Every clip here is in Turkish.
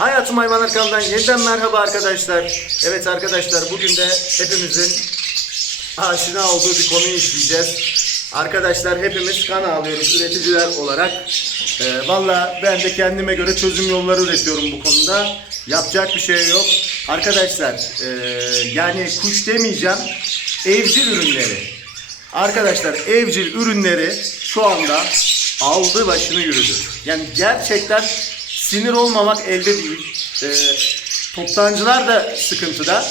Hayatım Hayvanlar kanalından yeniden merhaba arkadaşlar. Evet arkadaşlar bugün de hepimizin aşina olduğu bir konuyu işleyeceğiz. Arkadaşlar hepimiz kan ağlıyoruz üreticiler olarak. Ee, Valla ben de kendime göre çözüm yolları üretiyorum bu konuda. Yapacak bir şey yok. Arkadaşlar e, yani kuş demeyeceğim evcil ürünleri. Arkadaşlar evcil ürünleri şu anda aldı başını yürüdü. Yani gerçekten sinir olmamak elde değil. Ee, toptancılar da sıkıntıda.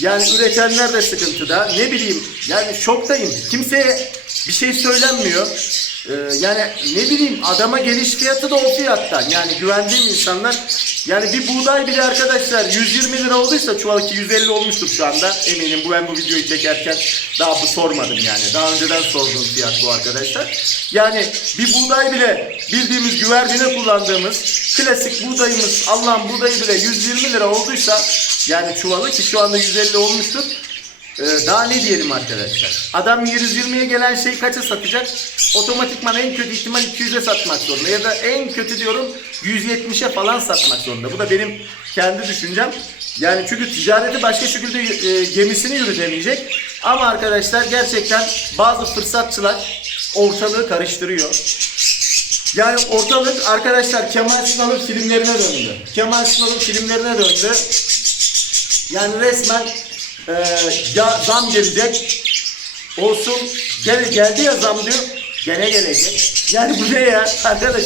Yani üretenler de sıkıntıda. Ne bileyim yani şoktayım. Kimseye bir şey söylenmiyor. Ee, yani ne bileyim adama geliş fiyatı da o fiyattan. Yani güvendiğim insanlar yani bir buğday bile arkadaşlar 120 lira olduysa çuval ki 150 olmuştur şu anda. Eminim bu ben bu videoyu çekerken daha bu sormadım yani. Daha önceden sorduğum fiyat bu arkadaşlar. Yani bir buğday bile bildiğimiz güvercine kullandığımız klasik buğdayımız Allah'ın buğdayı bile 120 lira olduysa yani çuvalı ki şu anda 150 olmuştur. Ee, daha ne diyelim arkadaşlar? Adam 120'ye gelen şey kaça satacak? Otomatikman en kötü ihtimal 200'e satmak zorunda. Ya da en kötü diyorum 170'e falan satmak zorunda. Bu da benim kendi düşüncem. Yani çünkü ticareti başka şekilde e, gemisini yürütemeyecek. Ama arkadaşlar gerçekten bazı fırsatçılar ortalığı karıştırıyor. Yani ortalık arkadaşlar Kemal Sunal'ın filmlerine döndü. Kemal Sunal'ın filmlerine döndü. Yani resmen e, ya zam gelecek olsun gel, geldi ya zam diyor gene gelecek. Yani bu ne ya arkadaş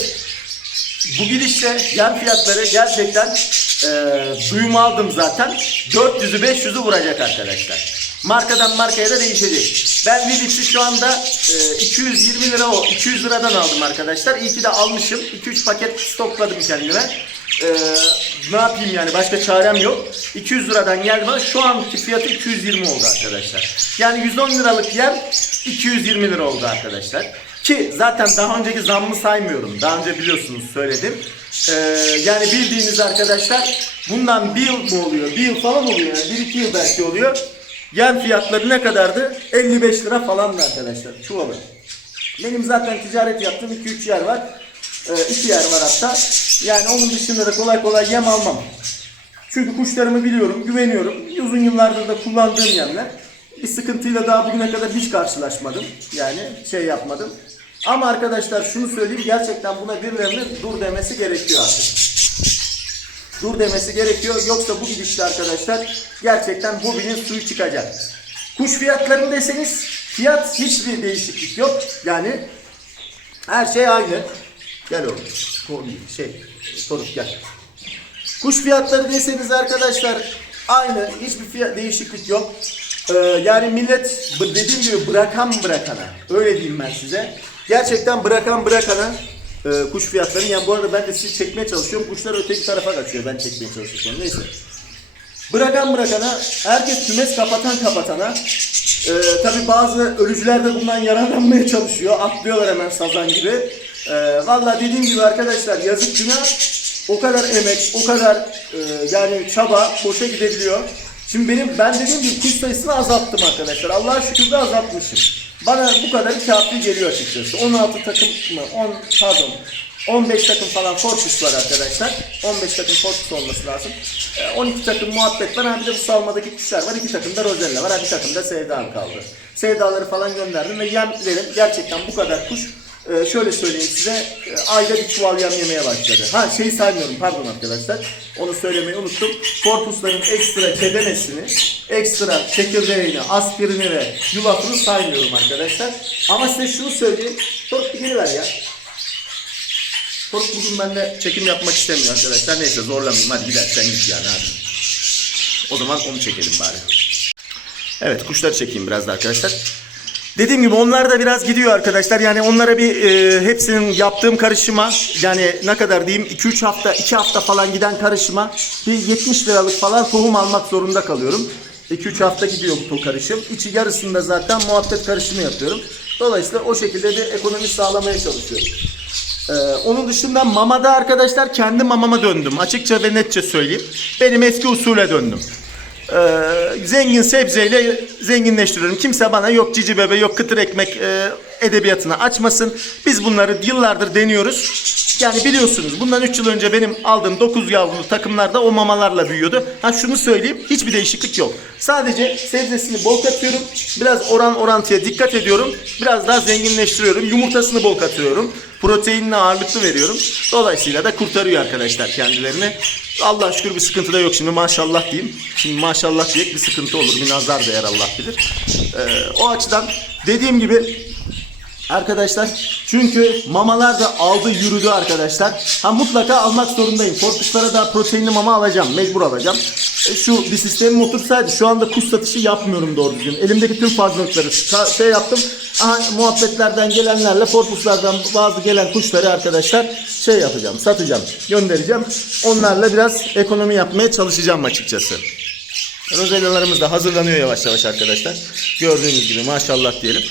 bu gidişle yem fiyatları gerçekten e, duyum aldım zaten 400'ü 500'ü vuracak arkadaşlar. Markadan markaya da değişecek. Ben Vivix'i şu anda e, 220 lira o 200 liradan aldım arkadaşlar. İyi ki de almışım. 2-3 paket stokladım kendime. E, ne yapayım yani başka çarem yok. 200 liradan geldi bana. Şu anki fiyatı 220 oldu arkadaşlar. Yani 110 liralık yem 220 lira oldu arkadaşlar. Ki zaten daha önceki zammı saymıyorum. Daha önce biliyorsunuz söyledim. Ee, yani bildiğiniz arkadaşlar bundan bir yıl mı oluyor? Bir yıl falan oluyor yani. Bir iki yıl belki oluyor. Yem fiyatları ne kadardı? 55 lira falandı arkadaşlar. Çuvalı. Benim zaten ticaret yaptığım 2-3 yer var. 2 yer var hatta. Yani onun dışında da kolay kolay yem almam. Çünkü kuşlarımı biliyorum, güveniyorum. Uzun yıllardır da kullandığım yemler. Bir sıkıntıyla daha bugüne kadar hiç karşılaşmadım. Yani şey yapmadım. Ama arkadaşlar şunu söyleyeyim gerçekten buna birilerinin dur demesi gerekiyor artık. Dur demesi gerekiyor. Yoksa bu gidişle arkadaşlar gerçekten hobinin suyu çıkacak. Kuş fiyatlarını deseniz fiyat hiçbir değişiklik yok. Yani her şey aynı. Gel oğlum. Şey, Toruk gel. Kuş fiyatları deseniz arkadaşlar aynı. Hiçbir fiyat değişiklik yok. Ee, yani millet dediğim gibi bırakan bırakana. Öyle diyeyim ben size. Gerçekten bırakan bırakana e, kuş fiyatlarını. Yani bu arada ben de sizi çekmeye çalışıyorum. Kuşlar öteki tarafa kaçıyor. Ben çekmeye çalışıyorum. Neyse. Bırakan bırakana, herkes kümes kapatan kapatana. Ee, tabii bazı ölücüler de bundan yararlanmaya çalışıyor. Atlıyorlar hemen sazan gibi. Ee, Valla dediğim gibi arkadaşlar yazık günah. O kadar emek, o kadar e, yani çaba boşa gidebiliyor. Şimdi benim ben dediğim gibi kuş sayısını azalttım arkadaşlar. Allah'a şükür de azaltmışım. Bana bu kadar kafi geliyor açıkçası. 16 takım mı? 10 pardon. 15 takım falan Fortus var arkadaşlar. 15 takım Fortus olması lazım. Ee, 12 takım muhabbet var. Ha bir de bu salmadaki kuşlar var. 2 takım da Rosella var. Ha bir takım da Sevdam kaldı. Sevdaları falan gönderdim ve yemlerim gerçekten bu kadar kuş ee, şöyle söyleyeyim size, e, ayda bir çuval yem yemeye başladı. Ha şeyi saymıyorum pardon arkadaşlar, onu söylemeyi unuttum. Korpusların ekstra çedenesini, ekstra çekirdeğini, aspirini ve yulafını saymıyorum arkadaşlar. Ama size şunu söyleyeyim, Toruk bir geri ver ya. Toruk bugün benimle çekim yapmak istemiyor arkadaşlar. Neyse zorlamayayım hadi gider sen git yani hadi. O zaman onu çekelim bari. Evet kuşları çekeyim biraz da arkadaşlar. Dediğim gibi onlar da biraz gidiyor arkadaşlar. Yani onlara bir e, hepsinin yaptığım karışıma yani ne kadar diyeyim 2-3 hafta 2 hafta falan giden karışıma bir 70 liralık falan tohum almak zorunda kalıyorum. 2-3 hafta gidiyor bu karışım. İçi yarısında zaten muhabbet karışımı yapıyorum. Dolayısıyla o şekilde bir ekonomi sağlamaya çalışıyorum. Ee, onun dışında mamada arkadaşlar kendi mamama döndüm. Açıkça ve netçe söyleyeyim. Benim eski usule döndüm. Ee, zengin sebzeyle zenginleştiriyorum. Kimse bana yok cici bebe yok kıtır ekmek e, edebiyatını açmasın. Biz bunları yıllardır deniyoruz. Yani biliyorsunuz bundan 3 yıl önce benim aldığım 9 yavrulu takımlarda o mamalarla büyüyordu. Ha şunu söyleyeyim hiçbir değişiklik yok. Sadece sebzesini bol katıyorum. Biraz oran orantıya dikkat ediyorum. Biraz daha zenginleştiriyorum. Yumurtasını bol katıyorum. Proteinini ağırlıklı veriyorum. Dolayısıyla da kurtarıyor arkadaşlar kendilerini. Allah şükür bir sıkıntı da yok şimdi maşallah diyeyim. Şimdi maşallah diye bir sıkıntı olur. Bir nazar değer Allah bilir. Ee, o açıdan dediğim gibi Arkadaşlar çünkü mamalar da aldı yürüdü arkadaşlar. Ha mutlaka almak zorundayım. Korkuşlara da proteinli mama alacağım. Mecbur alacağım. E, şu bir sistemim otursaydı şu anda kuş satışı yapmıyorum doğru düzgün. Elimdeki tüm fazlalıkları şey yaptım. Aha muhabbetlerden gelenlerle korpuslardan bazı gelen kuşları arkadaşlar şey yapacağım satacağım göndereceğim. Onlarla biraz ekonomi yapmaya çalışacağım açıkçası. Rozelyalarımız da hazırlanıyor yavaş yavaş arkadaşlar. Gördüğünüz gibi maşallah diyelim.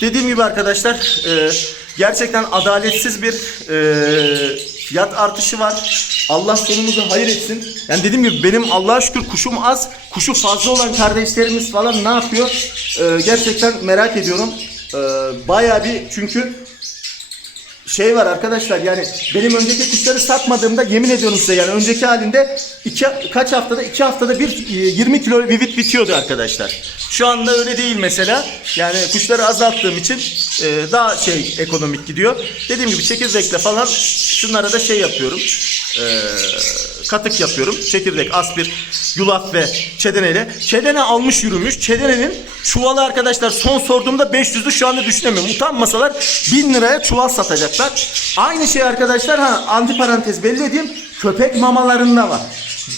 Dediğim gibi arkadaşlar e, gerçekten adaletsiz bir e, fiyat artışı var. Allah sonumuzu hayır etsin. Yani dediğim gibi benim Allah'a şükür kuşum az. Kuşu fazla olan kardeşlerimiz falan ne yapıyor? E, gerçekten merak ediyorum. E, Baya bir çünkü şey var arkadaşlar yani benim önceki kuşları satmadığımda yemin ediyorum size yani önceki halinde iki, kaç haftada iki haftada bir e, 20 kilo vivit bitiyordu arkadaşlar. Şu anda öyle değil mesela. Yani kuşları azalttığım için e, daha şey ekonomik gidiyor. Dediğim gibi çekirdekle falan şunlara da şey yapıyorum. E, katık yapıyorum. Çekirdek, aspir, yulaf ve çedeneyle. Çedene almış yürümüş. Çedenenin çuvalı arkadaşlar son sorduğumda 500'lü şu anda düşünemiyorum. Utanmasalar 1000 liraya çuval satacaklar. Aynı şey arkadaşlar ha anti parantez belli edeyim. Köpek mamalarında var.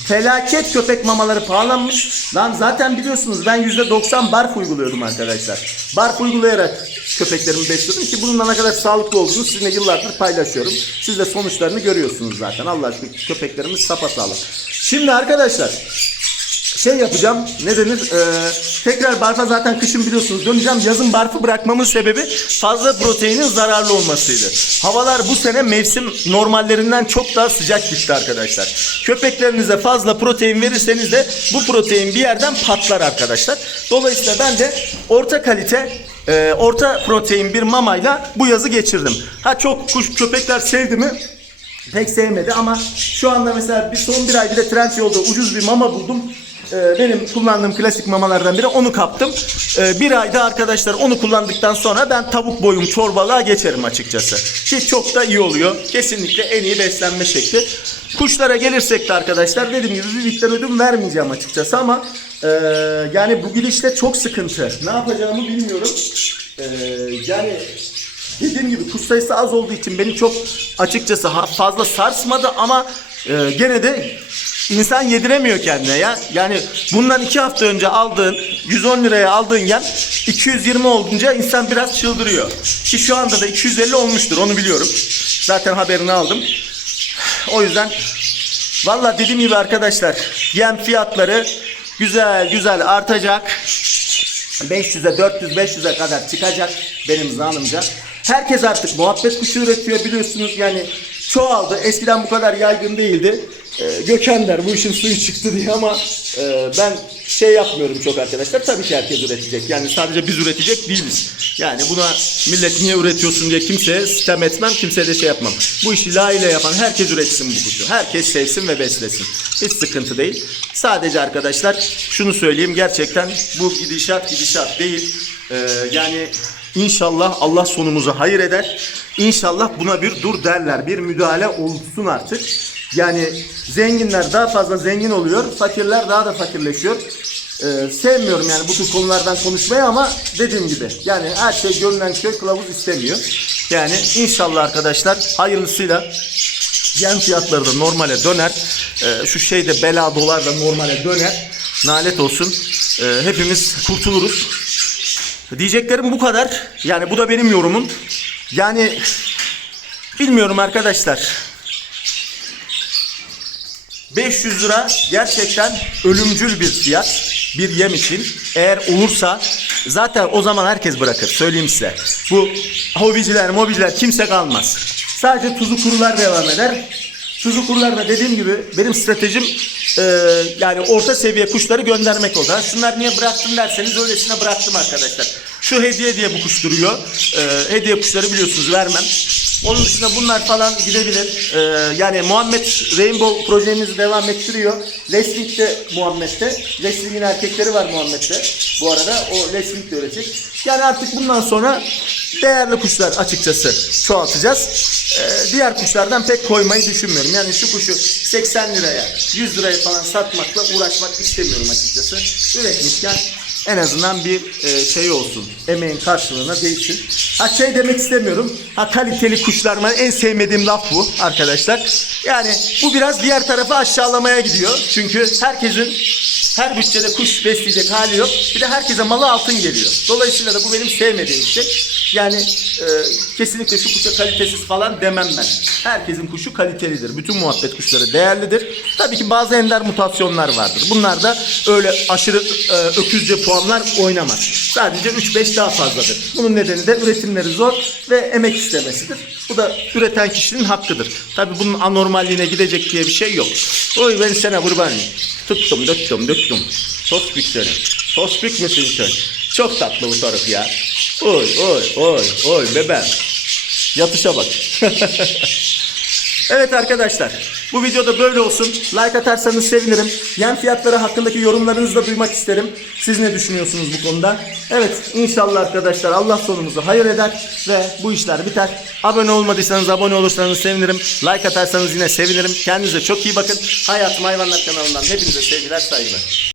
Felaket köpek mamaları pahalanmış. Lan zaten biliyorsunuz ben %90 barf uyguluyordum arkadaşlar. Barf uygulayarak köpeklerimi besliyordum ki bunun da ne kadar sağlıklı olduğunu sizinle yıllardır paylaşıyorum. Siz de sonuçlarını görüyorsunuz zaten. Allah aşkına köpeklerimiz sapasağlam. Şimdi arkadaşlar şey yapacağım ne denir Ee, tekrar barfa zaten kışın biliyorsunuz döneceğim yazın barfı bırakmamın sebebi fazla proteinin zararlı olmasıydı. Havalar bu sene mevsim normallerinden çok daha sıcak gitti arkadaşlar. Köpeklerinize fazla protein verirseniz de bu protein bir yerden patlar arkadaşlar. Dolayısıyla ben de orta kalite e, orta protein bir mamayla bu yazı geçirdim. Ha çok kuş köpekler sevdi mi? pek sevmedi ama şu anda mesela bir son bir ay bile trend yolda ucuz bir mama buldum. Ee, benim kullandığım klasik mamalardan biri onu kaptım. Ee, bir ayda arkadaşlar onu kullandıktan sonra ben tavuk boyum çorbalığa geçerim açıkçası. Ki çok da iyi oluyor. Kesinlikle en iyi beslenme şekli. Kuşlara gelirsek de arkadaşlar dediğim gibi bir miktar ödün vermeyeceğim açıkçası ama e, yani bu gidişte çok sıkıntı. Ne yapacağımı bilmiyorum. E, yani Dediğim gibi kuş sayısı az olduğu için beni çok açıkçası fazla sarsmadı ama e, gene de insan yediremiyor kendine ya. Yani bundan iki hafta önce aldığın 110 liraya aldığın yem 220 olunca insan biraz çıldırıyor. Ki şu anda da 250 olmuştur onu biliyorum. Zaten haberini aldım. O yüzden valla dediğim gibi arkadaşlar yem fiyatları güzel güzel artacak. 500'e 400 500'e kadar çıkacak benim zanımca. Herkes artık muhabbet kuşu üretiyor biliyorsunuz yani çoğaldı. Eskiden bu kadar yaygın değildi. Ee, Gökhan bu işin suyu çıktı diye ama e, ben şey yapmıyorum çok arkadaşlar. Tabii ki herkes üretecek. Yani sadece biz üretecek değiliz. Yani buna millet niye üretiyorsun diye kimseye sitem etmem. Kimseye de şey yapmam. Bu işi layığıyla yapan herkes üretsin bu kuşu. Herkes sevsin ve beslesin. Hiç sıkıntı değil. Sadece arkadaşlar şunu söyleyeyim. Gerçekten bu gidişat gidişat değil. Ee, yani İnşallah Allah sonumuzu hayır eder. İnşallah buna bir dur derler. Bir müdahale olsun artık. Yani zenginler daha fazla zengin oluyor. Fakirler daha da fakirleşiyor. Ee, sevmiyorum yani bu tür konulardan konuşmayı ama dediğim gibi yani her şey görünen köy kılavuz istemiyor. Yani inşallah arkadaşlar hayırlısıyla yem fiyatları da normale döner. Ee, şu şeyde bela dolar da normale döner. Nalet olsun. Ee, hepimiz kurtuluruz. Diyeceklerim bu kadar. Yani bu da benim yorumum. Yani bilmiyorum arkadaşlar. 500 lira gerçekten ölümcül bir fiyat bir yem için. Eğer olursa zaten o zaman herkes bırakır. Söyleyeyim size. Bu hobiciler, mobiciler kimse kalmaz. Sadece tuzu kurular devam eder. Tuzu kurular da dediğim gibi benim stratejim e, yani orta seviye kuşları göndermek oldu. Şunlar niye bıraktım derseniz öylesine bıraktım arkadaşlar. Şu hediye diye bu kuş duruyor. E, hediye kuşları biliyorsunuz vermem. Onun dışında bunlar falan gidebilir. E, yani Muhammed Rainbow projemizi devam ettiriyor. Leslie de Muhammed'de. Leslie'nin erkekleri var Muhammed'de. Bu arada o Leslie de ölecek. Yani artık bundan sonra değerli kuşlar açıkçası çoğaltacağız. Ee, diğer kuşlardan pek koymayı düşünmüyorum. Yani şu kuşu 80 liraya, 100 liraya falan satmakla uğraşmak istemiyorum açıkçası. Üretmişken en azından bir e, şey olsun. Emeğin karşılığına değsin. Ha şey demek istemiyorum. Ha kaliteli kuşlar mı? En sevmediğim laf bu arkadaşlar. Yani bu biraz diğer tarafı aşağılamaya gidiyor. Çünkü herkesin her bütçede kuş besleyecek hali yok. Bir de herkese malı altın geliyor. Dolayısıyla da bu benim sevmediğim şey. Yani e, kesinlikle şu kuşa kalitesiz falan demem ben. Herkesin kuşu kalitelidir. Bütün muhabbet kuşları değerlidir. Tabii ki bazı ender mutasyonlar vardır. Bunlar da öyle aşırı e, öküzce puanlar oynamaz. Sadece 3-5 daha fazladır. Bunun nedeni de üretimleri zor ve emek istemesidir. Bu da üreten kişinin hakkıdır. Tabii bunun anormalliğine gidecek diye bir şey yok. Oy ben sana kurbanım. Tuttum, döktüm, döktüm. Tospik seni. Tospik misin sen? Çok tatlı bu taraf ya. Oy, oy, oy, oy bebeğim. Yatışa bak. Evet arkadaşlar bu videoda böyle olsun. Like atarsanız sevinirim. Yem fiyatları hakkındaki yorumlarınızı da duymak isterim. Siz ne düşünüyorsunuz bu konuda? Evet inşallah arkadaşlar Allah sonumuzu hayır eder ve bu işler biter. Abone olmadıysanız abone olursanız sevinirim. Like atarsanız yine sevinirim. Kendinize çok iyi bakın. Hayatım Hayvanlar kanalından hepinize sevgiler saygılar.